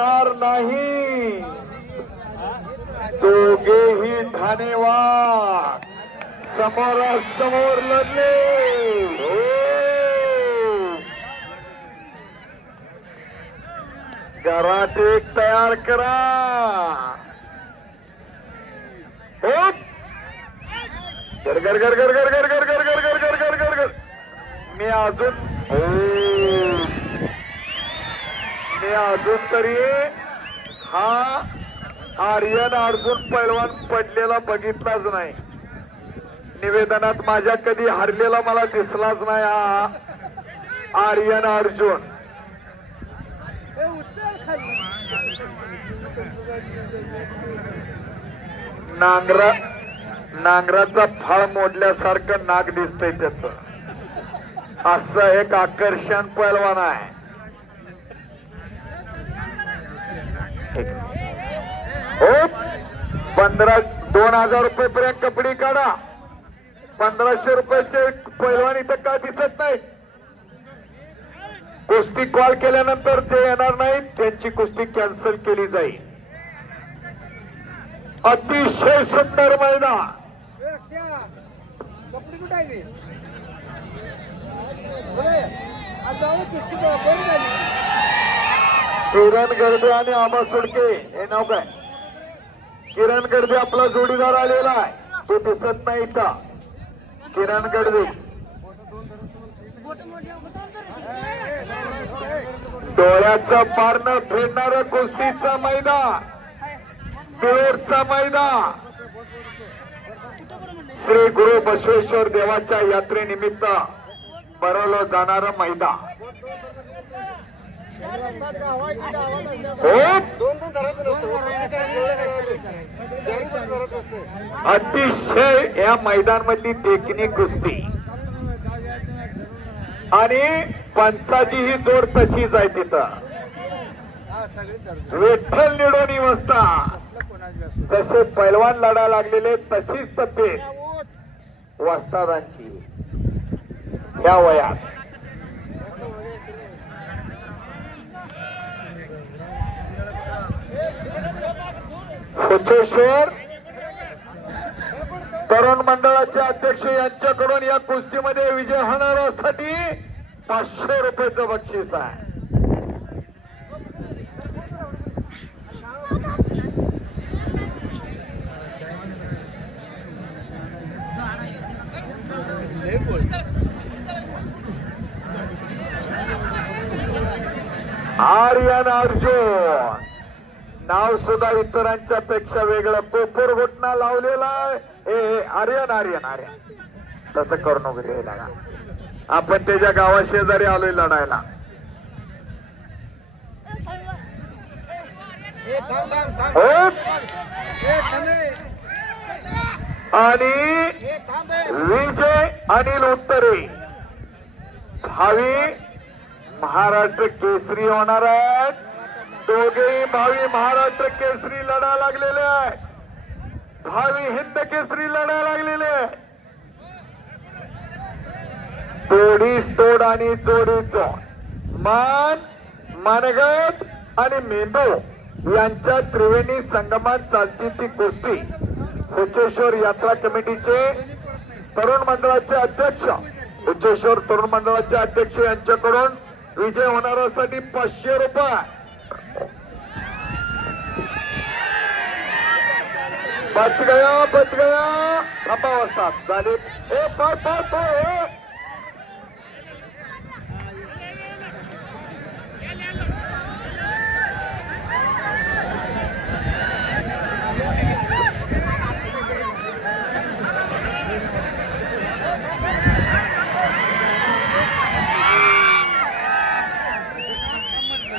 होणार नाही. दोघेही ठाणेवार समोरासमोर लढले. कराटे तयार करा. गर गर गर गर गर गर गर गर गर गर गर गर गर गर. मी अजून तरी हा आर्यन अर्जुन पैलवान पडलेला बघितलाच नाही. निवेदनात माझ्या कधी हरलेला मला दिसलाच नाही हा आर्यन अर्जुन. नांगराचा फाळ मोडल्यासारखं नाक दिसतंय त्याच. असं एक आकर्षण पैलवान आहे. 2000 रुपये पर्यंत कपडी काढा. 1500 रुपयाचे पैलवान इथं का दिसत नाही? कुस्ती कॉल केल्यानंतर जे येणार नाही त्यांची कुस्ती कॅन्सल केली जाईल. अतिशय सुंदर मैदान. किरण गर्दे आणि आबा सुडके हे नाव काय? किरण गर्दे आपला जोडीदार आलेला आहे. तो दिसत नाही इथं. किरण गर्दे डोळ्याचं पारणं फेडणारं कुस्तीचं मैदान. तुळूरचं मैदान. श्री गुरु बसवेश्वर देवाच्या यात्रेनिमित्त भरवलं जाणारं मैदान. अतिशय या मैदानामधली देखणी कुस्ती आणि पंचाची ही जोड तशीच आहे तिथं. विठ्ठल निडोणी वस्ता जसे पैलवान लढा लागलेले तशीच तब्येत वस्तादांची या वयात. कोचेश्वर तरुण मंडळाचे अध्यक्ष यांच्याकडून या कुस्तीमध्ये विजय होणाऱ्यासाठी 500 रुपयाचं बक्षीस आहे. आर्यन अर्जुन नाव सुद्धा इतरांच्या पेक्षा वेगळं. कोपर घोटणा लावलेला आहे. आर्यन आर्यन आर्यन तसं करू नको रे लागा. आपण त्याच्या गावा शेजारी आलोय लढायला. आणि विजय अनिल उत्तरे भावी महाराष्ट्र केसरी होणार आहेत. दोघेही भावी महाराष्ट्र केसरी लढा लागलेले आहे. भावी हिंद केसरी लढा लागलेले आहे. तोडीस तोड आणि जोडीच मान मनगट आणि मेंदू यांच्या त्रिवेणी संगमात चालती ती कुस्ती. कोचेश्वर यात्रा कमिटीचे तरुण मंडळाचे अध्यक्ष कोचेश्वर तरुण मंडळाचे अध्यक्ष यांच्याकडून विजय होणाऱ्यासाठी 500 रुपये. बच गया थांबा वाजतात झाले.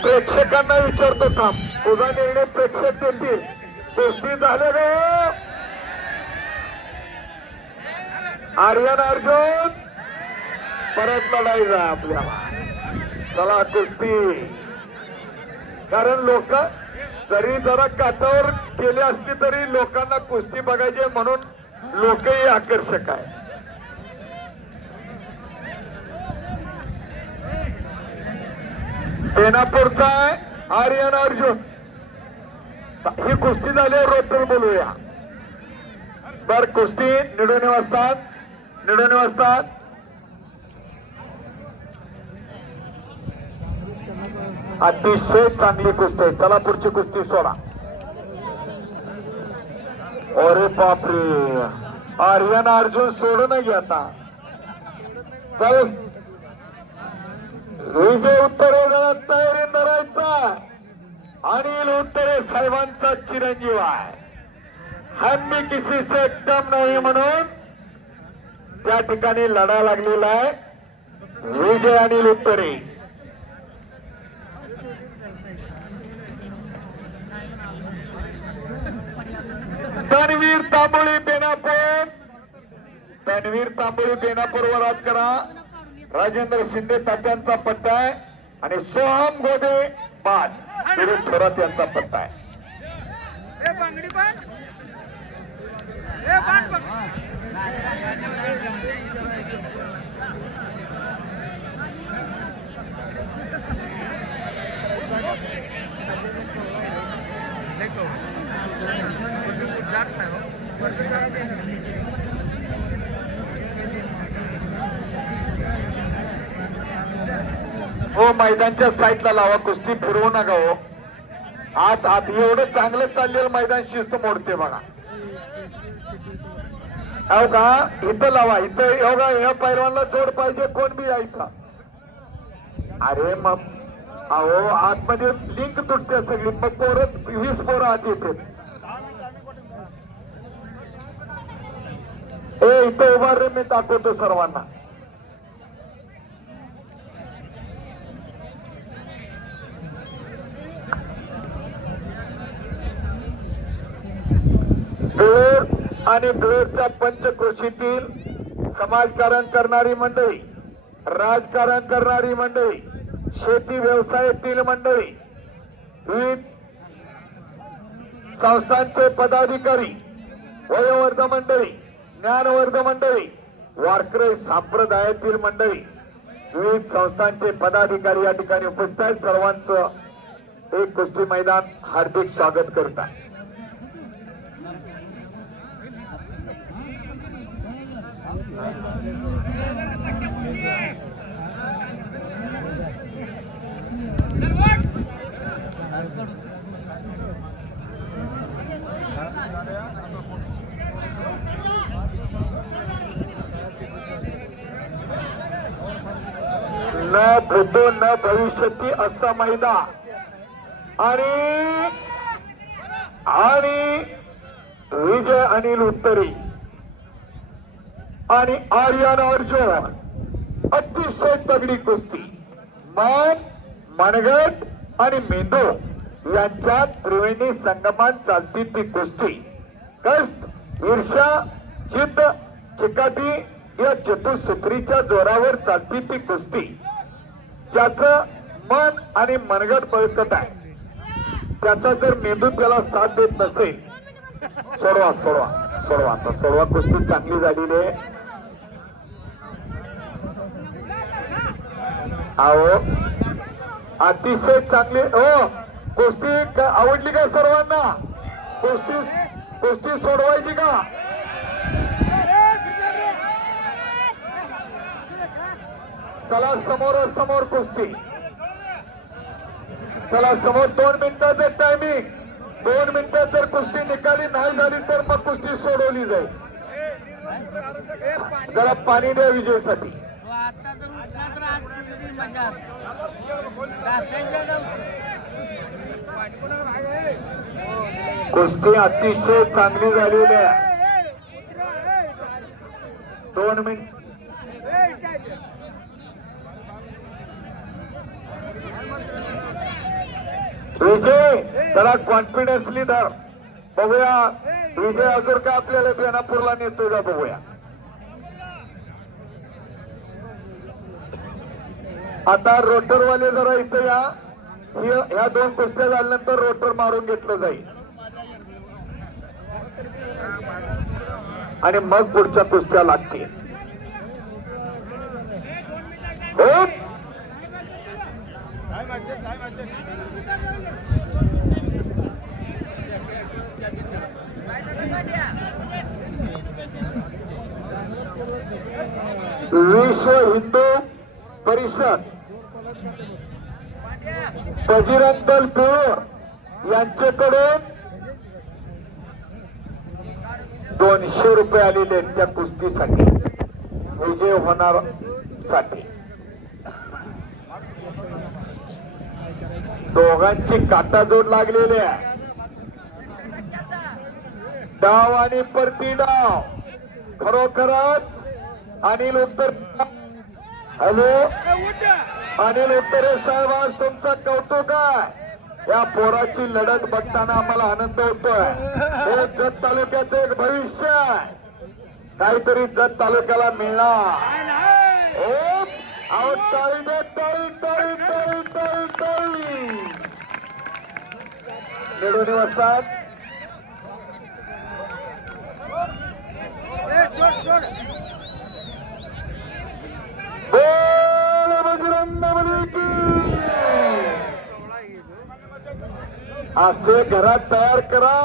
प्रेक्षकांना विचारतो थांब. तुझा निर्णय प्रेक्षक देतील. कुस्ती झाले ग. आर्यन अर्जुन परत लढायचं आहे आपल्याला. चला कुस्ती. कारण लोक जरी जरा काठावर केली असली तरी लोकांना कुस्ती बघायची म्हणून लोकही आकर्षक आहे. बेनापूरचा आहे आर्यन अर्जुन ही कुस्ती झाली रोटर बोलूया बर कुस्ती निडोणे वाजतात अतिशय चांगली कुस्ती आहे चला पुढची कुस्ती सोडा अरे बापरे आर्यन अर्जुन सोडून घेता चल विजय उत्तरे तयारी करायचा अनिल उत्तरे साहेबांचा चिरंजीव आहे हम भी किसी से कम नाही म्हणून त्या ठिकाणी लढा लागलेला आहे विजय अनिल उत्तरे तन्वीर तांबोळी बेनापूर वर आज करा राजेंद्र शिंदे तात्यांचा पट्टा आहे आणि सोहम गोदे बाद थोरात यांचा पट्टा आहे हो मैदानच्या साईडला लावा कुस्ती फिरवू नका हो आत एवढं चांगलं चाललेलं मैदान शिस्त मोडते बघा हो का इथं लावा इथं एवढा ह्या पैलवानला जोड पाहिजे कोण बी यायचा अरे मग अहो आतमध्ये लिंक तुटते सगळी मग पोरं 20 पोरं आत येते इथं उभा रे मी दाखवतो सर्वांना बेळूर आणि बेळूरच्या पंचक्रोशीतील समाजकारण करणारी मंडळी राजकारण करणारी मंडळी शेती व्यवसायातील मंडळी विविध संस्थांचे पदाधिकारी वयोवर्ध मंडळी ज्ञानवर्ध मंडळी वारकरी संप्रदायातील मंडळी विविध संस्थांचे पदाधिकारी या ठिकाणी उपस्थित आहेत सर्वांचं एक कुस्ती मैदान हार्दिक स्वागत करतात न भूतो न भविष्यती असा मैदान आणि विजय अनिल उत्तरे आणि आर्यन अर्जुन अतिशय तगडी कुस्ती मनगट आणि मेंदू यांच्यात त्रिवेणी संगमात चालती ती कुस्ती कष्ट ईर्ष्या जिद्द चिकाटी या चतुसूत्रीच्या जोरावर चालती ती कुस्ती ज्याचं मन आणि मनगट बळकट आहे त्याचा जर मेंदू त्याला साथ देत नसेल सोडवा आता सोडवा कुस्ती चांगली झालेली आहे अहो अतिशय चांगली हो कुस्ती आवडली का सर्वांना कुस्ती सोडवायची का चला समोर कुस्ती चला समोर 2 मिनिटाचं टायमिंग 2 मिनिटात जर कुस्ती निकाली नाही झाली तर मग कुस्ती सोडवली जाईल जरा पाणी द्या विजयसाठी कुस्ती अतिशय चांगली झालेली आहे 2 मिनिट विजय जरा कॉन्फिडन्सली धर बघूया विजय अजून काय आपल्याला बेनापूरला नेतोय का बघूया आता रोटरवाले जरा इथं या 2 कुस्त्या झाल्यानंतर रोटर मारून घेतलं जाईल आणि मग पुढच्या कुस्त्या लागतील विश्व हिंदू परिषद बजरंग दल पेर यांच्याकडून 200 रुपये आलेले आहेत त्या कुस्तीसाठी, विजय होणार साठी. दोघांची काटाजोड लागलेली आहे. डाव आणि परती डाव. खरोखरच अनिल उत्तर, हॅलो अनिल उत्तरे साहेब, आज तुमचं कौतुक आहे. या पोराची लढत बघताना आम्हाला आनंद होतोय. हे जत तालुक्याचं एक भविष्य आहे, काहीतरी जत तालुक्याला मिळणार. टाळी दे, टाळी टाळी टाळी टाळी टाळी. निवडून असतात असे घरात तयार करा.